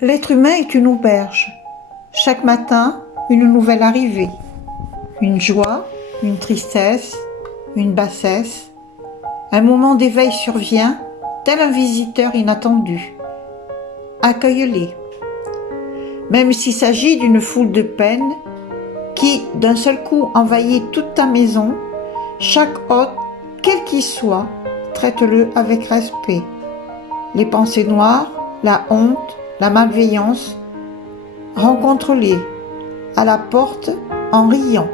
L'être humain est une auberge. Chaque matin, une nouvelle arrivée. Une joie, une tristesse, une bassesse. Un moment d'éveil survient, tel un visiteur inattendu. Accueille-les. Même s'il s'agit d'une foule de peines qui, d'un seul coup, envahit toute ta maison, chaque hôte, quel qu'il soit, traite-le avec respect. Les pensées noires, la honte, la malveillance, rencontre-les à la porte en riant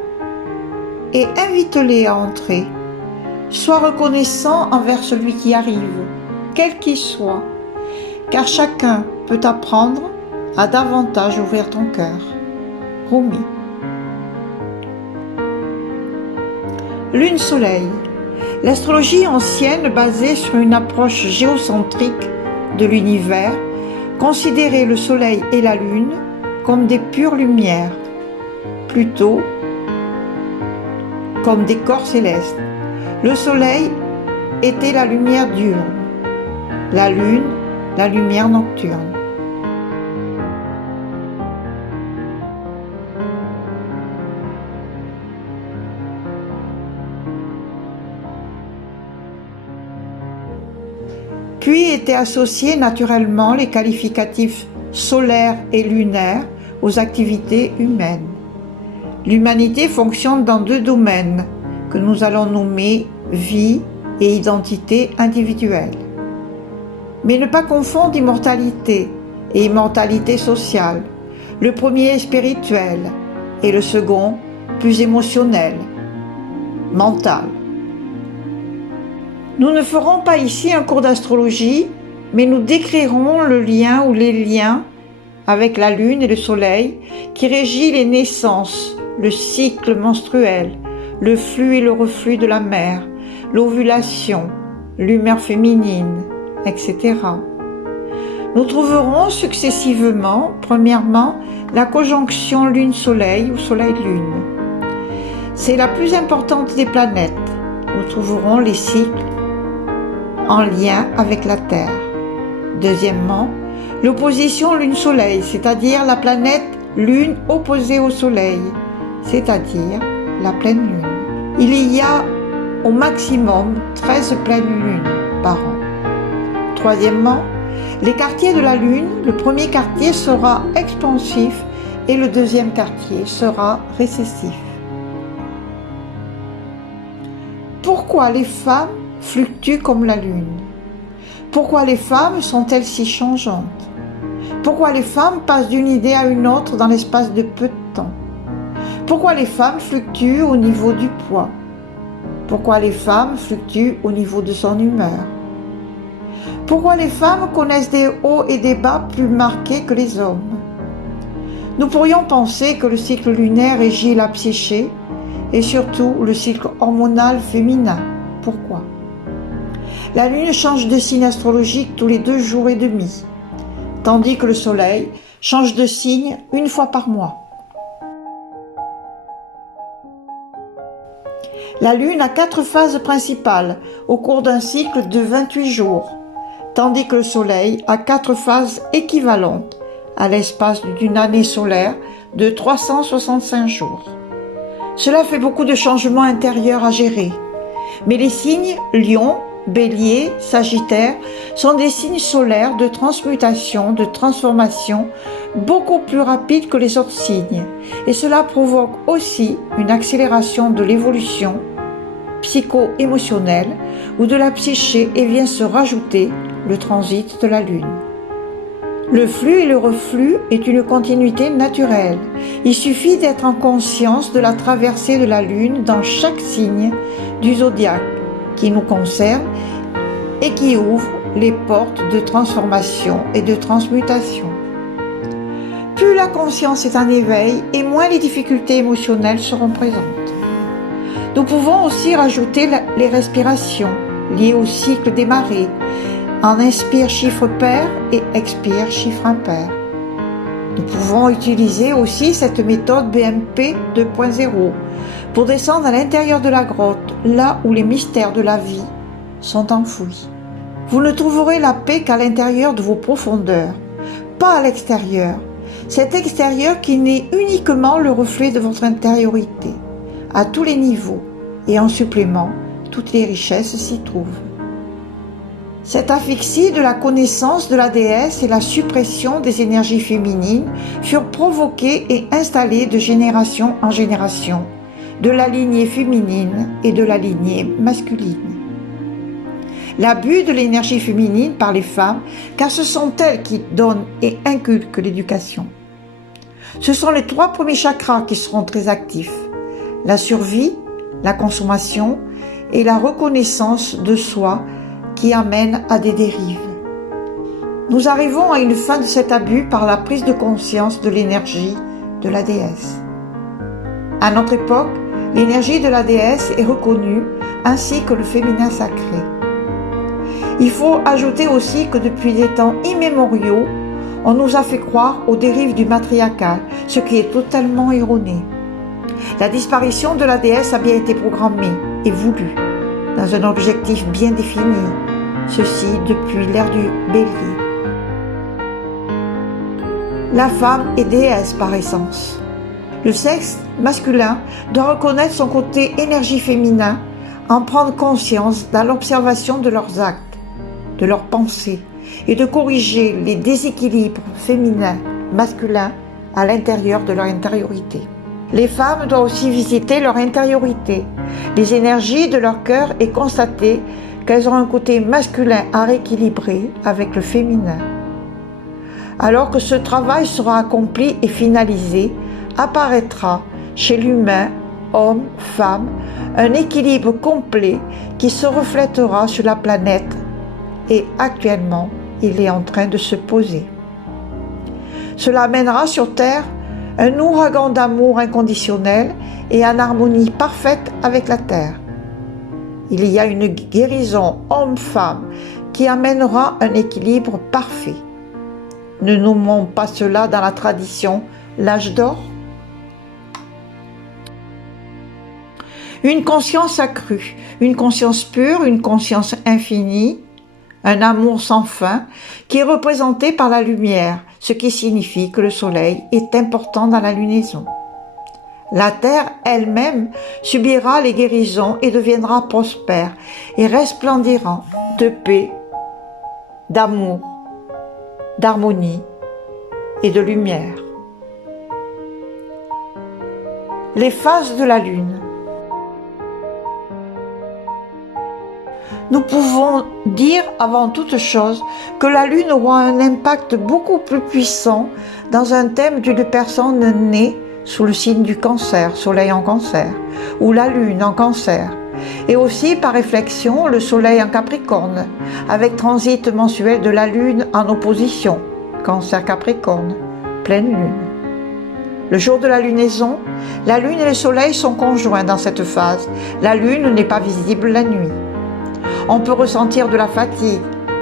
et invite-les à entrer. Sois reconnaissant envers celui qui arrive, quel qu'il soit, car chacun peut apprendre à davantage ouvrir ton cœur. Rumi. Lune-soleil. L'astrologie ancienne, basée sur une approche géocentrique de l'univers, considérait le soleil et la lune comme des pures lumières, plutôt comme des corps célestes. Le soleil était la lumière diurne, la lune, la lumière nocturne. Puis étaient associés naturellement les qualificatifs solaire et lunaire aux activités humaines. L'humanité fonctionne dans deux domaines que nous allons nommer vie et identité individuelle. Mais ne pas confondre immortalité et immortalité sociale. Le premier est spirituel et le second plus émotionnel, mental. Nous ne ferons pas ici un cours d'astrologie, mais nous décrirons le lien ou les liens avec la lune et le soleil qui régit les naissances, le cycle menstruel, le flux et le reflux de la mère, l'ovulation, l'humeur féminine, etc. Nous trouverons successivement, premièrement, la conjonction lune-soleil ou soleil-lune. C'est la plus importante des planètes. Nous trouverons les cycles en lien avec la Terre. Deuxièmement, l'opposition Lune-Soleil, c'est-à-dire la planète Lune opposée au Soleil, c'est-à-dire la pleine Lune. Il y a au maximum 13 pleines lunes par an. Troisièmement, les quartiers de la Lune, le premier quartier sera expansif et le deuxième quartier sera récessif. Pourquoi les femmes fluctuent comme la Lune? Pourquoi les femmes sont-elles si changeantes? Pourquoi les femmes passent d'une idée à une autre dans l'espace de peu de temps? Pourquoi les femmes fluctuent au niveau du poids? Pourquoi les femmes fluctuent au niveau de son humeur? Pourquoi les femmes connaissent des hauts et des bas plus marqués que les hommes? Nous pourrions penser que le cycle lunaire régit la psyché et surtout le cycle hormonal féminin. Pourquoi? La Lune change de signe astrologique tous les 2 jours et demi, tandis que le Soleil change de signe une fois par mois. La Lune a 4 phases principales au cours d'un cycle de 28 jours, tandis que le Soleil a 4 phases équivalentes à l'espace d'une année solaire de 365 jours. Cela fait beaucoup de changements intérieurs à gérer, mais les signes Lion, Bélier, Sagittaire sont des signes solaires de transmutation, de transformation beaucoup plus rapides que les autres signes et cela provoque aussi une accélération de l'évolution psycho-émotionnelle ou de la psyché et vient se rajouter le transit de la Lune. Le flux et le reflux est une continuité naturelle. Il suffit d'être en conscience de la traversée de la Lune dans chaque signe du zodiaque qui nous concerne et qui ouvre les portes de transformation et de transmutation. Plus la conscience est en éveil et moins les difficultés émotionnelles seront présentes. Nous pouvons aussi rajouter les respirations liées au cycle des marées. En inspire chiffre pair et expire chiffre impair. Nous pouvons utiliser aussi cette méthode BMP 2.0 pour descendre à l'intérieur de la grotte, là où les mystères de la vie sont enfouis. Vous ne trouverez la paix qu'à l'intérieur de vos profondeurs. pas à l'extérieur. Cet extérieur qui n'est uniquement le reflet de votre intériorité, à tous les niveaux, et en supplément, toutes les richesses s'y trouvent. Cette asphyxie de la connaissance de la déesse et la suppression des énergies féminines furent provoquées et installées de génération en génération, de la lignée féminine et de la lignée masculine. L'abus de l'énergie féminine par les femmes, car ce sont elles qui donnent et inculquent l'éducation. Ce sont les 3 premiers chakras qui seront très actifs: la survie, la consommation et la reconnaissance de soi, qui amène à des dérives. Nous arrivons à une fin de cet abus par la prise de conscience de l'énergie de la déesse. À notre époque, l'énergie de la déesse est reconnue, ainsi que le féminin sacré. Il faut ajouter aussi que depuis des temps immémoriaux, on nous a fait croire aux dérives du matriarcal, ce qui est totalement erroné. La disparition de la déesse a bien été programmée et voulue, dans un objectif bien défini, ceci depuis l'ère du bélier. La femme est déesse par essence. Le sexe masculin doit reconnaître son côté énergie féminin, en prendre conscience dans l'observation de leurs actes, de leurs pensées, et de corriger les déséquilibres féminins, masculins à l'intérieur de leur intériorité. Les femmes doivent aussi visiter leur intériorité, les énergies de leur cœur, et constater qu'elles ont un côté masculin à rééquilibrer avec le féminin. Alors que ce travail sera accompli et finalisé, apparaîtra chez l'humain, homme, femme, un équilibre complet qui se reflètera sur la planète, et actuellement, il est en train de se poser. Cela amènera sur Terre un ouragan d'amour inconditionnel et en harmonie parfaite avec la Terre. Il y a une guérison homme-femme qui amènera un équilibre parfait. Ne nommons pas cela dans la tradition l'âge d'or? Une conscience accrue, une conscience pure, une conscience infinie, un amour sans fin qui est représenté par la lumière, ce qui signifie que le soleil est important dans la lunaison. La terre elle-même subira les guérisons et deviendra prospère et resplendira de paix, d'amour, d'harmonie et de lumière. Les phases de la lune. Nous pouvons dire avant toute chose que la lune aura un impact beaucoup plus puissant dans un thème d'une personne née sous le signe du Cancer, soleil en Cancer, ou la lune en Cancer, et aussi par réflexion le soleil en Capricorne, avec transit mensuel de la lune en opposition, Cancer-Capricorne, pleine lune. Le jour de la lunaison, la lune et le soleil sont conjoints dans cette phase. La lune n'est pas visible la nuit. On peut ressentir de la fatigue,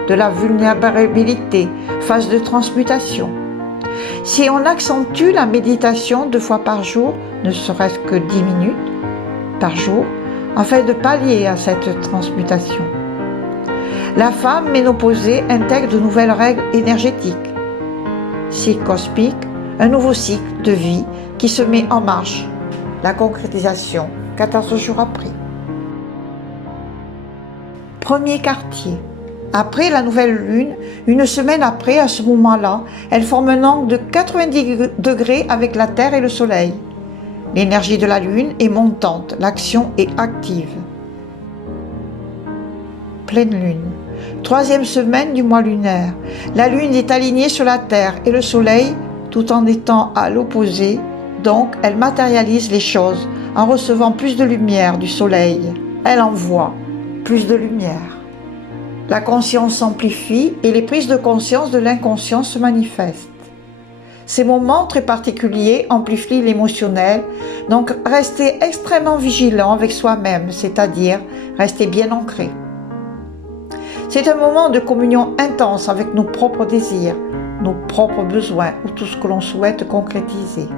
de la vulnérabilité, phase de transmutation. Si on accentue la méditation 2 fois par jour, ne serait-ce que 10 minutes par jour, afin de pallier à cette transmutation. La femme ménopausée intègre de nouvelles règles énergétiques. Cycle cosmique, un nouveau cycle de vie qui se met en marche. La concrétisation, 14 jours après. Premier quartier. Après la nouvelle lune, une semaine après, à ce moment-là, elle forme un angle de 90 degrés avec la Terre et le Soleil. L'énergie de la lune est montante, l'action est active. Pleine lune. 3e semaine du mois lunaire. La lune est alignée sur la Terre et le Soleil, tout en étant à l'opposé, donc elle matérialise les choses en recevant plus de lumière du Soleil. Elle envoie plus de lumière. La conscience s'amplifie et les prises de conscience de l'inconscient se manifestent. Ces moments très particuliers amplifient l'émotionnel, donc restez extrêmement vigilant avec soi-même, c'est-à-dire restez bien ancré. C'est un moment de communion intense avec nos propres désirs, nos propres besoins ou tout ce que l'on souhaite concrétiser.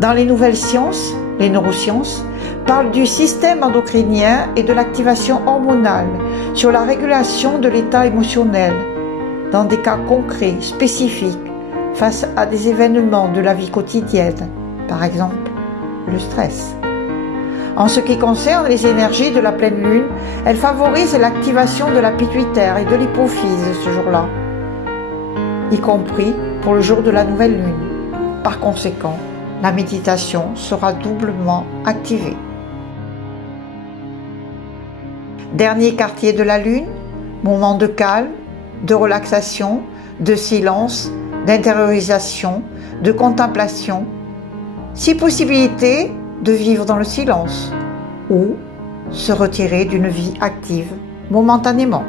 Dans les nouvelles sciences, les neurosciences parlent du système endocrinien et de l'activation hormonale sur la régulation de l'état émotionnel, dans des cas concrets, spécifiques, face à des événements de la vie quotidienne, par exemple le stress. En ce qui concerne les énergies de la pleine lune, elle favorise l'activation de la pituitaire et de l'hypophyse ce jour-là, y compris pour le jour de la nouvelle lune. Par conséquent, la méditation sera doublement activée. Dernier quartier de la lune, moment de calme, de relaxation, de silence, d'intériorisation, de contemplation. 6 possibilités de vivre dans le silence ou se retirer d'une vie active momentanément.